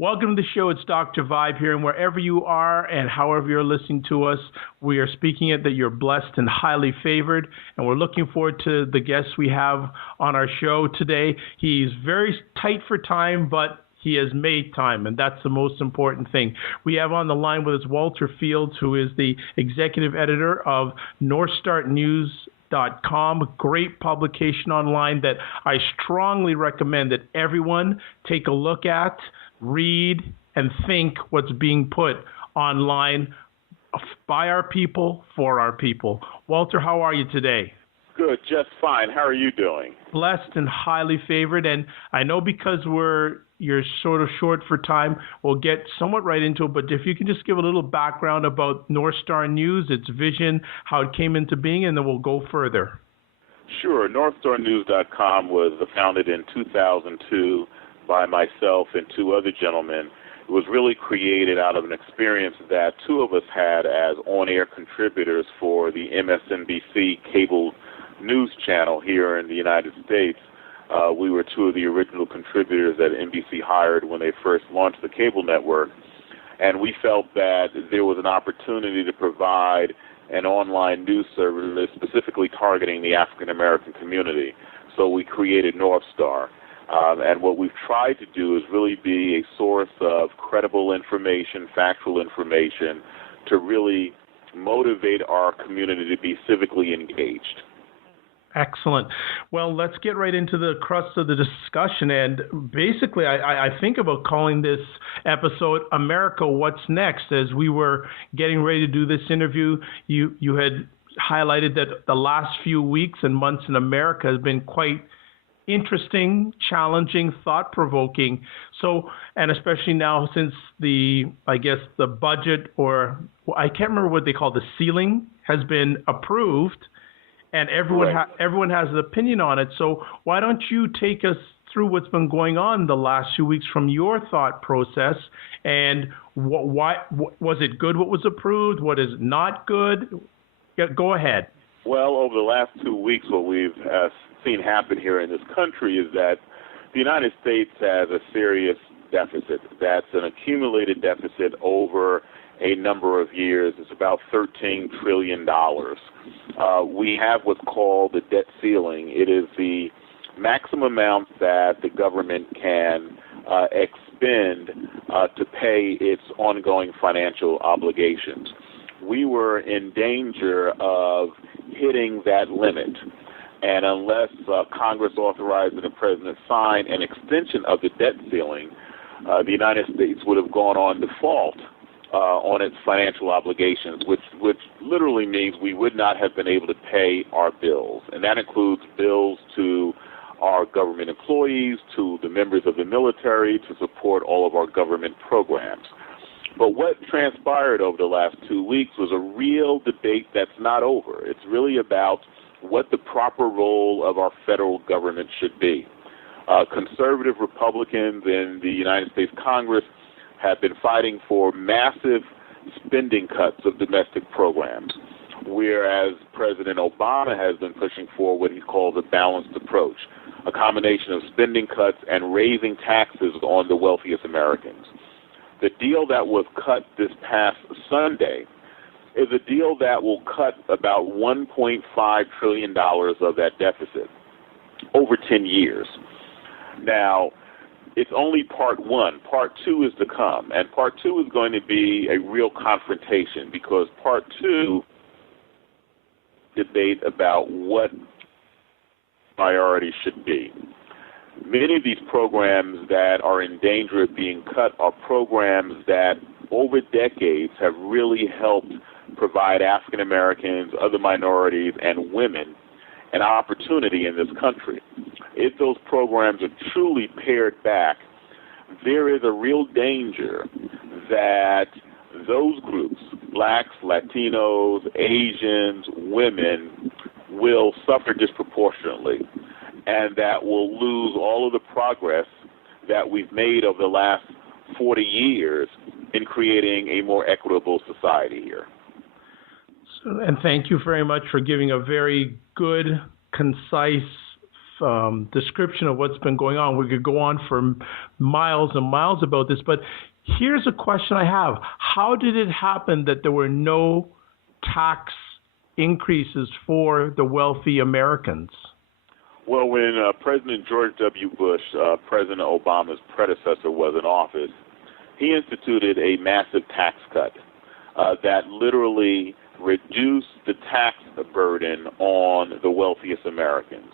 Welcome to the show. It's Dr. Vibe here, and wherever you are and however you're listening to us, we are speaking it that you're blessed and highly favored, and we're looking forward to the guests we have on our show today. He's very tight for time, but he has made time, and that's the most important thing. We have on the line with us Walter Fields, who is the executive editor of NorthStarNews.com, great publication online that I strongly recommend that everyone take a look at, read, and think what's being put online by our people, for our people. Walter, how are you today? Good, just fine. How are you doing? Blessed and highly favored. And I know because you're sort of short for time, we'll get somewhat right into it, but if you can just give a little background about North Star News, its vision, how it came into being, and then we'll go further. Sure. NorthStarNews.com was founded in 2002 by myself and two other gentlemen. It was really created out of an experience that two of us had as on-air contributors for the MSNBC cable news channel here in the United States. We were two of the original contributors that NBC hired when they first launched the cable network, and we felt that there was an opportunity to provide an online news service specifically targeting the African American community. So we created North Star. And what we've tried to do is really be a source of credible information, factual information, to really motivate our community to be civically engaged. Excellent. Well, let's get right into the crust of the discussion. And basically, I think about calling this episode America, What's Next? As we were getting ready to do this interview, you had highlighted that the last few weeks and months in America has been quite interesting, challenging, thought-provoking. So, and especially now since the budget, or I can't remember what they call the ceiling, has been approved, and everyone has an opinion on it. So why don't you take us through what's been going on the last few weeks from your thought process, and why was it good what was approved? What is not good? Go ahead. Well, over the last 2 weeks, what we've seen happen here in this country is that the United States has a serious deficit. That's an accumulated deficit over a number of years. It's about $13 trillion. We have what's called the debt ceiling. It is the maximum amount that the government can expend to pay its ongoing financial obligations. We were in danger of hitting that limit. And unless Congress authorized and the President signed an extension of the debt ceiling, the United States would have gone on default on its financial obligations, which literally means we would not have been able to pay our bills. And that includes bills to our government employees, to the members of the military, to support all of our government programs. But what transpired over the last 2 weeks was a real debate that's not over. It's really about what the proper role of our federal government should be. Conservative Republicans in the United States Congress have been fighting for massive spending cuts of domestic programs, whereas President Obama has been pushing for what he calls a balanced approach, a combination of spending cuts and raising taxes on the wealthiest Americans. The deal that was cut this past Sunday is a deal that will cut about $1.5 trillion of that deficit over 10 years. Now, it's only part one. Part two is to come, and part two is going to be a real confrontation, because part two debate about what priorities should be. Many of these programs that are in danger of being cut are programs that over decades have really helped provide African Americans, other minorities, and women an opportunity in this country. If those programs are truly pared back, there is a real danger that those groups, blacks, Latinos, Asians, women, will suffer disproportionately, and that will lose all of the progress that we've made over the last 40 years in creating a more equitable society here. And thank you very much for giving a very good, concise, description of what's been going on. We could go on for miles and miles about this, but here's a question I have. How did it happen that there were no tax increases for the wealthy Americans? Well, when President George W. Bush, President Obama's predecessor, was in office, he instituted a massive tax cut that literally reduced the tax burden on the wealthiest Americans.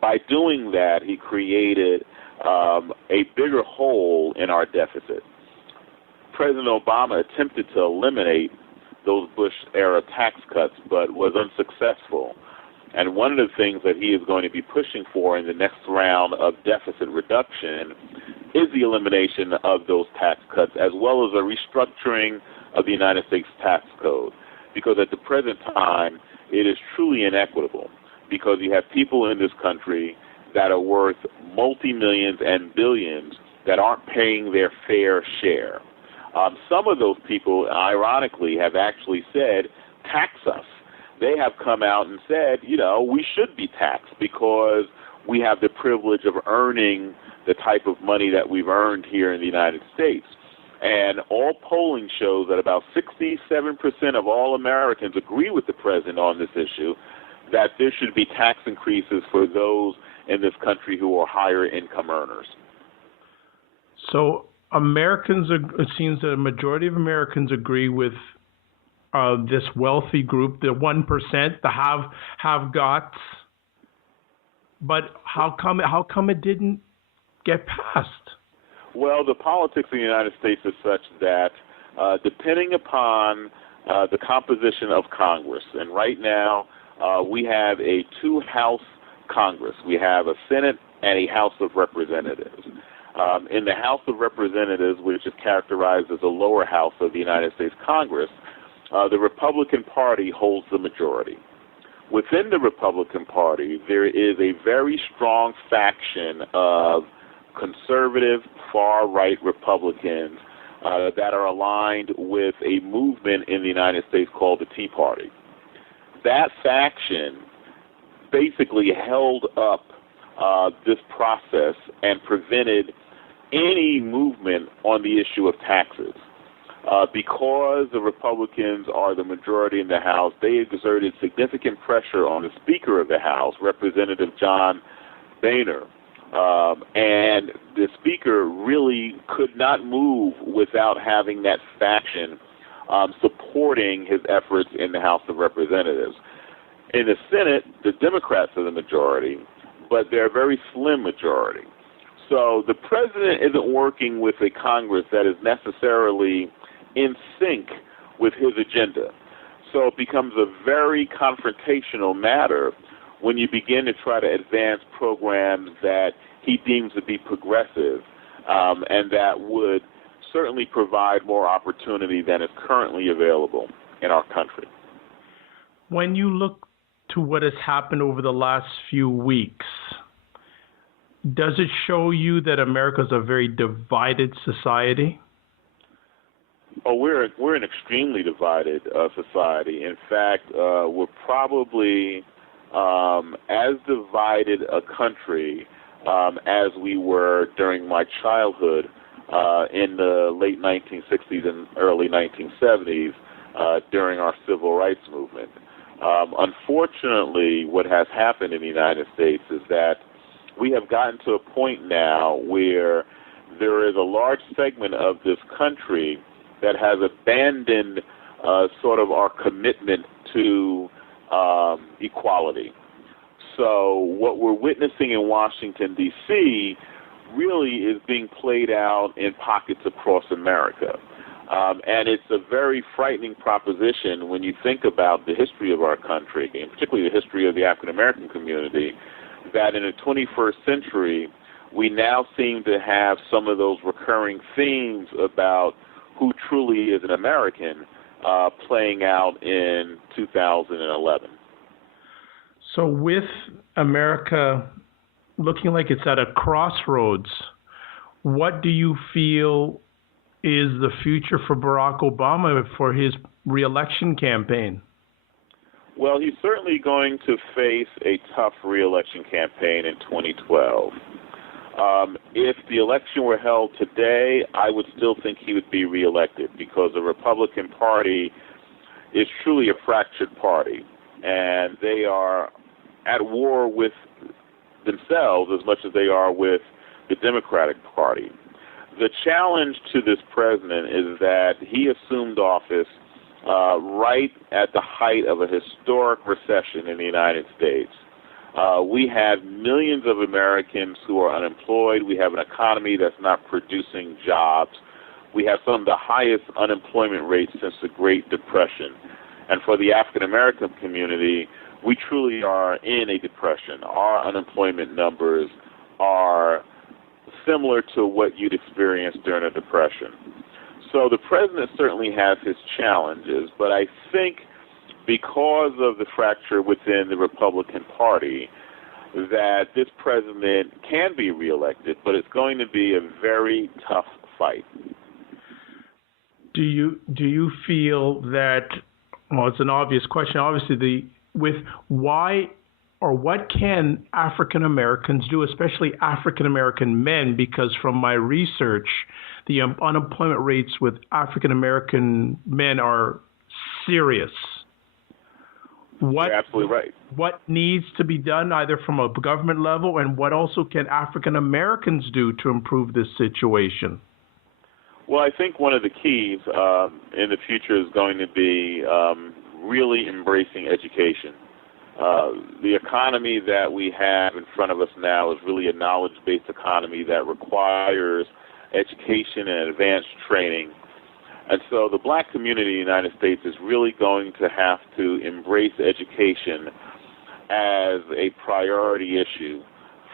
By doing that, he created a bigger hole in our deficit. President Obama attempted to eliminate those Bush-era tax cuts, but was unsuccessful. And one of the things that he is going to be pushing for in the next round of deficit reduction is the elimination of those tax cuts, as well as a restructuring of the United States tax code. Because at the present time, it is truly inequitable, because you have people in this country that are worth multi-millions and billions that aren't paying their fair share. Some of those people, ironically, have actually said, tax us. They have come out and said, we should be taxed because we have the privilege of earning the type of money that we've earned here in the United States. And all polling shows that about 67% of all Americans agree with the president on this issue, that there should be tax increases for those in this country who are higher income earners. So it seems that a majority of Americans agree with this wealthy group, the 1%, the have-gots. But how come it didn't get passed? Well, the politics in the United States is such that depending upon the composition of Congress, and right now we have a two-house Congress. We have a Senate and a House of Representatives. In the House of Representatives, which is characterized as the lower house of the United States Congress, the Republican Party holds the majority. Within the Republican Party, there is a very strong faction of conservative, far-right Republicans that are aligned with a movement in the United States called the Tea Party. That faction basically held up this process and prevented any movement on the issue of taxes. Because the Republicans are the majority in the House, they exerted significant pressure on the Speaker of the House, Representative John Boehner. And the Speaker really could not move without having that faction supporting his efforts in the House of Representatives. In the Senate, the Democrats are the majority, but they're a very slim majority. So the president isn't working with a Congress that is necessarily in sync with his agenda. So it becomes a very confrontational matter when you begin to try to advance programs that he deems to be progressive and that would certainly provide more opportunity than is currently available in our country. When you look to what has happened over the last few weeks, does it show you that America is a very divided society? Oh, we're an extremely divided society. In fact, we're probably as divided a country as we were during my childhood in the late 1960s and early 1970s during our civil rights movement. Unfortunately, what has happened in the United States is that we have gotten to a point now where there is a large segment of this country that has abandoned sort of our commitment to equality. So what we're witnessing in Washington, D.C. really is being played out in pockets across America. And it's a very frightening proposition when you think about the history of our country, and particularly the history of the African-American community, that in the 21st century, we now seem to have some of those recurring themes about who truly is an American playing out in 2011. So with America looking like it's at a crossroads, what do you feel is the future for Barack Obama for his re-election campaign? Well, he's certainly going to face a tough re-election campaign in 2012. If the election were held today, I would still think he would be reelected because the Republican Party is truly a fractured party, and they are at war with themselves as much as they are with the Democratic Party. The challenge to this president is that he assumed office right at the height of a historic recession in the United States. We have millions of Americans who are unemployed. We have an economy that's not producing jobs. We have some of the highest unemployment rates since the Great Depression. And for the African American community, we truly are in a depression. Our unemployment numbers are similar to what you'd experience during a depression. So the president certainly has his challenges, but I think because of the fracture within the Republican Party, that this president can be reelected, but it's going to be a very tough fight. Do you feel that, well, it's an obvious question, obviously, why or what can African Americans do, especially African American men, because from my research, the unemployment rates with African American men are serious. You're absolutely right. What needs to be done either from a government level, and what also can African Americans do to improve this situation? Well, I think one of the keys in the future is going to be really embracing education. The economy that we have in front of us now is really a knowledge-based economy that requires education and advanced training. And so the black community in the United States is really going to have to embrace education as a priority issue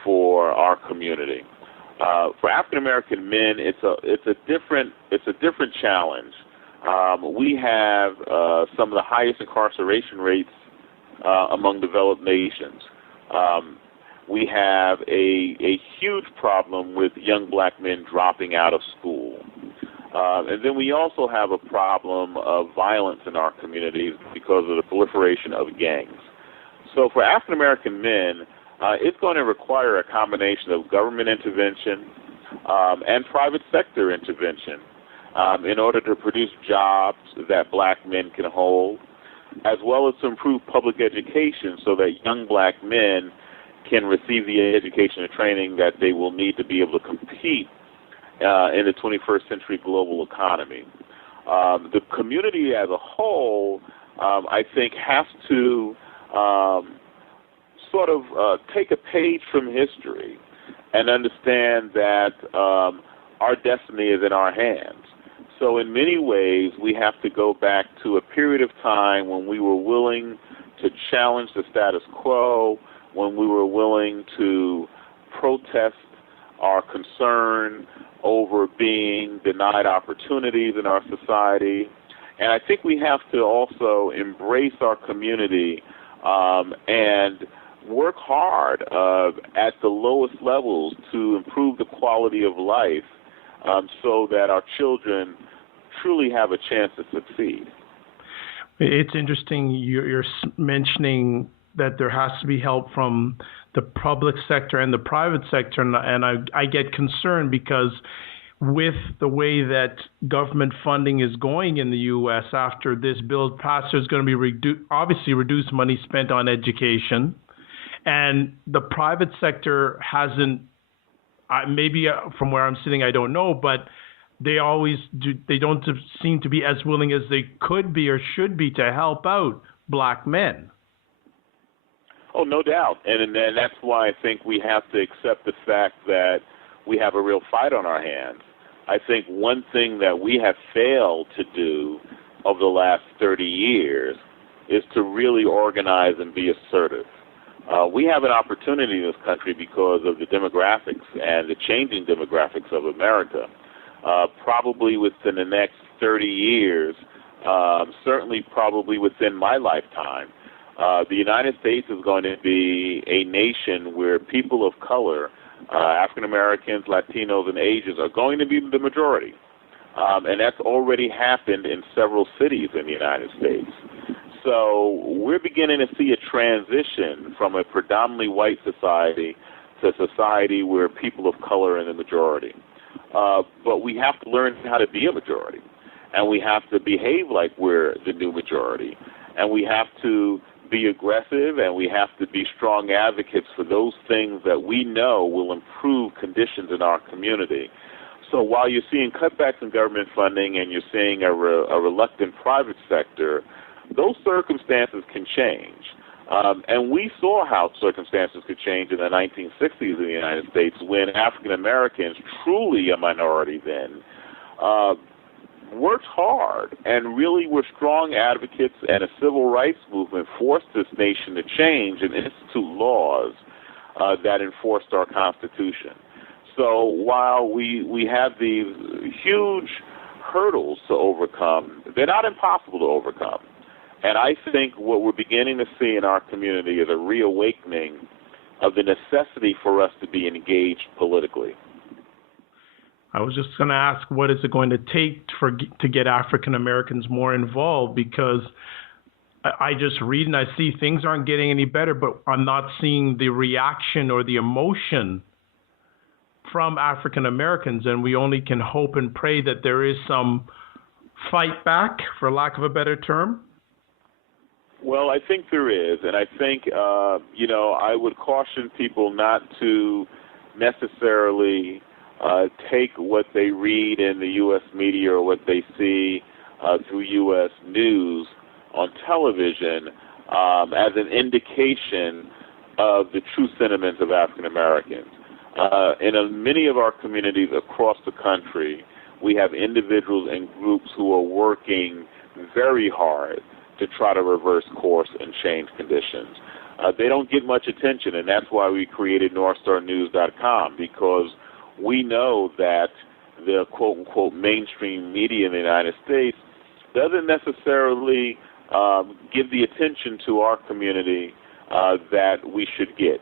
for our community. For African American men, it's a different challenge. We have some of the highest incarceration rates among developed nations. We have a huge problem with young black men dropping out of school. And then we also have a problem of violence in our communities because of the proliferation of gangs. So for African American men, it's going to require a combination of government intervention and private sector intervention in order to produce jobs that black men can hold, as well as to improve public education so that young black men can receive the education and training that they will need to be able to compete in the 21st century global economy. The community as a whole, I think, has to sort of take a page from history and understand that our destiny is in our hands. So in many ways, we have to go back to a period of time when we were willing to challenge the status quo, when we were willing to protest our concern over being denied opportunities in our society. And I think we have to also embrace our community and work hard at the lowest levels to improve the quality of life so that our children truly have a chance to succeed. It's interesting you're mentioning that there has to be help from the public sector and the private sector, and I get concerned because with the way that government funding is going in the U.S. after this bill passed, there's going to be obviously reduced money spent on education, and the private sector hasn't, maybe from where I'm sitting, I don't know, but they don't seem to be as willing as they could be or should be to help out black men. Oh, no doubt. And that's why I think we have to accept the fact that we have a real fight on our hands. I think one thing that we have failed to do over the last 30 years is to really organize and be assertive. We have an opportunity in this country because of the demographics and the changing demographics of America. Probably within the next 30 years, certainly probably within my lifetime, the United States is going to be a nation where people of color, African Americans, Latinos, and Asians are going to be the majority. And that's already happened in several cities in the United States. So we're beginning to see a transition from a predominantly white society to a society where people of color are in the majority. But we have to learn how to be a majority, and we have to behave like we're the new majority, and we have to be aggressive, and we have to be strong advocates for those things that we know will improve conditions in our community. So while you're seeing cutbacks in government funding and you're seeing a reluctant private sector, those circumstances can change. And we saw how circumstances could change in the 1960s in the United States when African Americans, truly a minority then, worked hard and really were strong advocates, and a civil rights movement forced this nation to change and institute laws that enforced our Constitution. So while we have these huge hurdles to overcome, they're not impossible to overcome. And I think what we're beginning to see in our community is a reawakening of the necessity for us to be engaged politically. I was just going to ask, what is it going to take to get African Americans more involved? Because I just read and I see things aren't getting any better, but I'm not seeing the reaction or the emotion from African Americans, and we only can hope and pray that there is some fight back, for lack of a better term. Well, I think there is, and I think, I would caution people not to necessarily take what they read in the U.S. media or what they see through U.S. news on television as an indication of the true sentiments of African Americans. In many of our communities across the country, we have individuals and groups who are working very hard to try to reverse course and change conditions. They don't get much attention, and that's why we created NorthstarNews.com, because we know that the quote-unquote mainstream media in the United States doesn't necessarily give the attention to our community that we should get.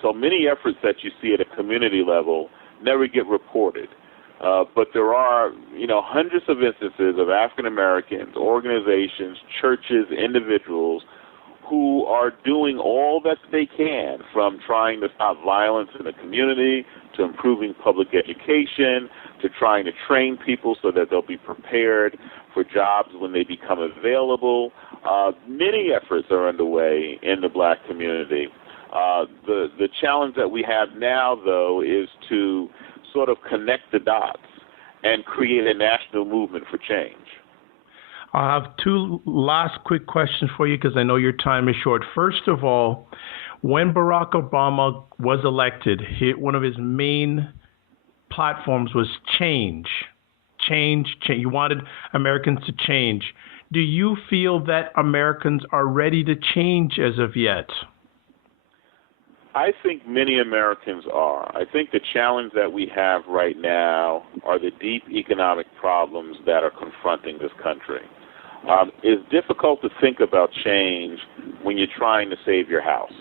So many efforts that you see at a community level never get reported. But there are, hundreds of instances of African Americans, organizations, churches, individuals who are doing all that they can, from trying to stop violence in the community, to improving public education, to trying to train people so that they'll be prepared for jobs when they become available. Many efforts are underway in the black community. The challenge that we have now, though, is to sort of connect the dots and create a national movement for change. I have two last quick questions for you because I know your time is short. First of all, when Barack Obama was elected, one of his main platforms was change. Change. He wanted Americans to change. Do you feel that Americans are ready to change as of yet? I think many Americans are. I think the challenge that we have right now are the deep economic problems that are confronting this country. It's difficult to think about change when you're trying to save your house,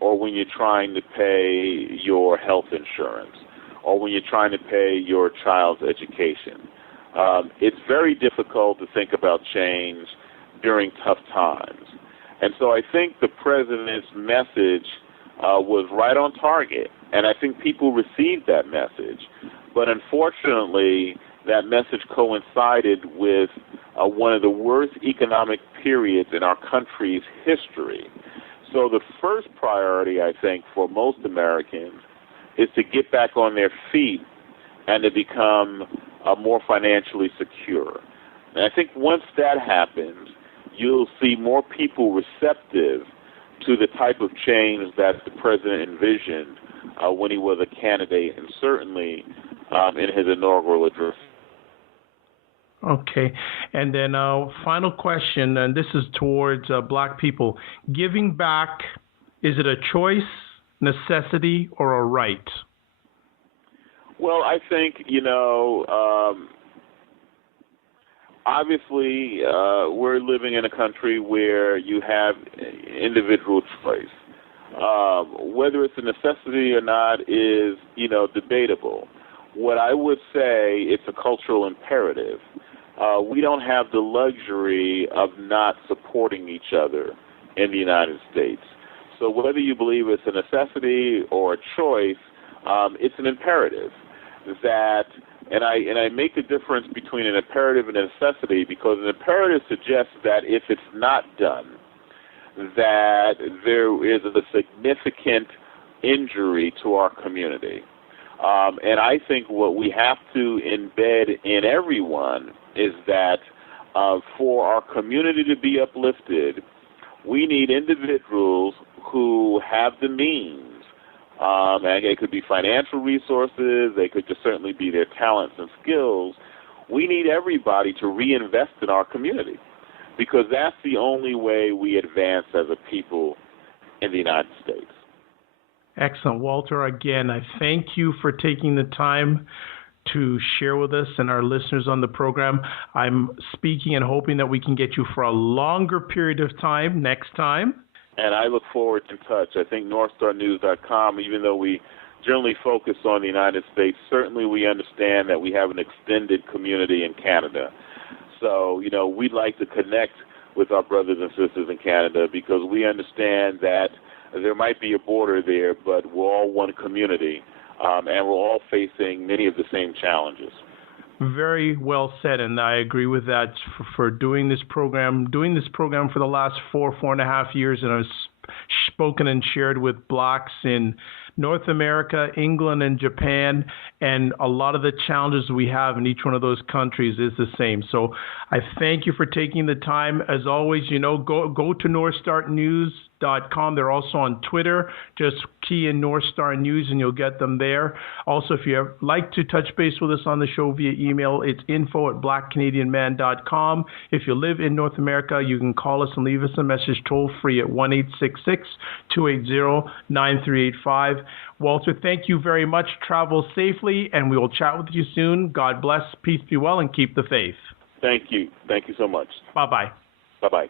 or when you're trying to pay your health insurance, or when you're trying to pay your child's education. It's very difficult to think about change during tough times. And so I think the president's message was right on target, and I think people received that message. But unfortunately, that message coincided with one of the worst economic periods in our country's history. So the first priority, I think, for most Americans is to get back on their feet and to become more financially secure. And I think once that happens, you'll see more people receptive to the type of change that the president envisioned when he was a candidate, and certainly in his inaugural address. Okay. And then final question, and this is towards black people. Giving back, is it a choice, necessity, or a right? Well, I think, obviously we're living in a country where you have individual choice. Whether it's a necessity or not is, debatable. What I would say, it's a cultural imperative we don't have the luxury of not supporting each other in the United States. So whether you believe it's a necessity or a choice, it's an imperative that, and I make the difference between an imperative and a necessity, because an imperative suggests that if it's not done, that there is a significant injury to our community. And I think what we have to embed in everyone is that for our community to be uplifted, we need individuals who have the means, and it could be financial resources, they could just certainly be their talents and skills. We need everybody to reinvest in our community, because that's the only way we advance as a people in the United States. Excellent. Walter, again, I thank you for taking the time to share with us and our listeners on the program. I'm speaking and hoping that we can get you for a longer period of time next time. And I look forward to touch. I think NorthstarNews.com, even though we generally focus on the United States, certainly we understand that we have an extended community in Canada. So, we'd like to connect with our brothers and sisters in Canada, because we understand that there might be a border there, but we're all one community, and we're all facing many of the same challenges. Very well said, and I agree with that. For doing this program for the last 4.5 years, and I've spoken and shared with Blacks in North America, England, and Japan, and a lot of the challenges we have in each one of those countries is the same. So I thank you for taking the time. As always, go to NorthstarNews.com. They're also on Twitter. Just key in North Star News and you'll get them there. Also, if you like to touch base with us on the show via email, it's info@blackcanadianman.com. If you live in North America, you can call us and leave us a message toll free at 1-866-280-9385. Walter, thank you very much. Travel safely, and we will chat with you soon. God bless, peace be well, and keep the faith. Thank you. Thank you so much. Bye-bye. Bye-bye.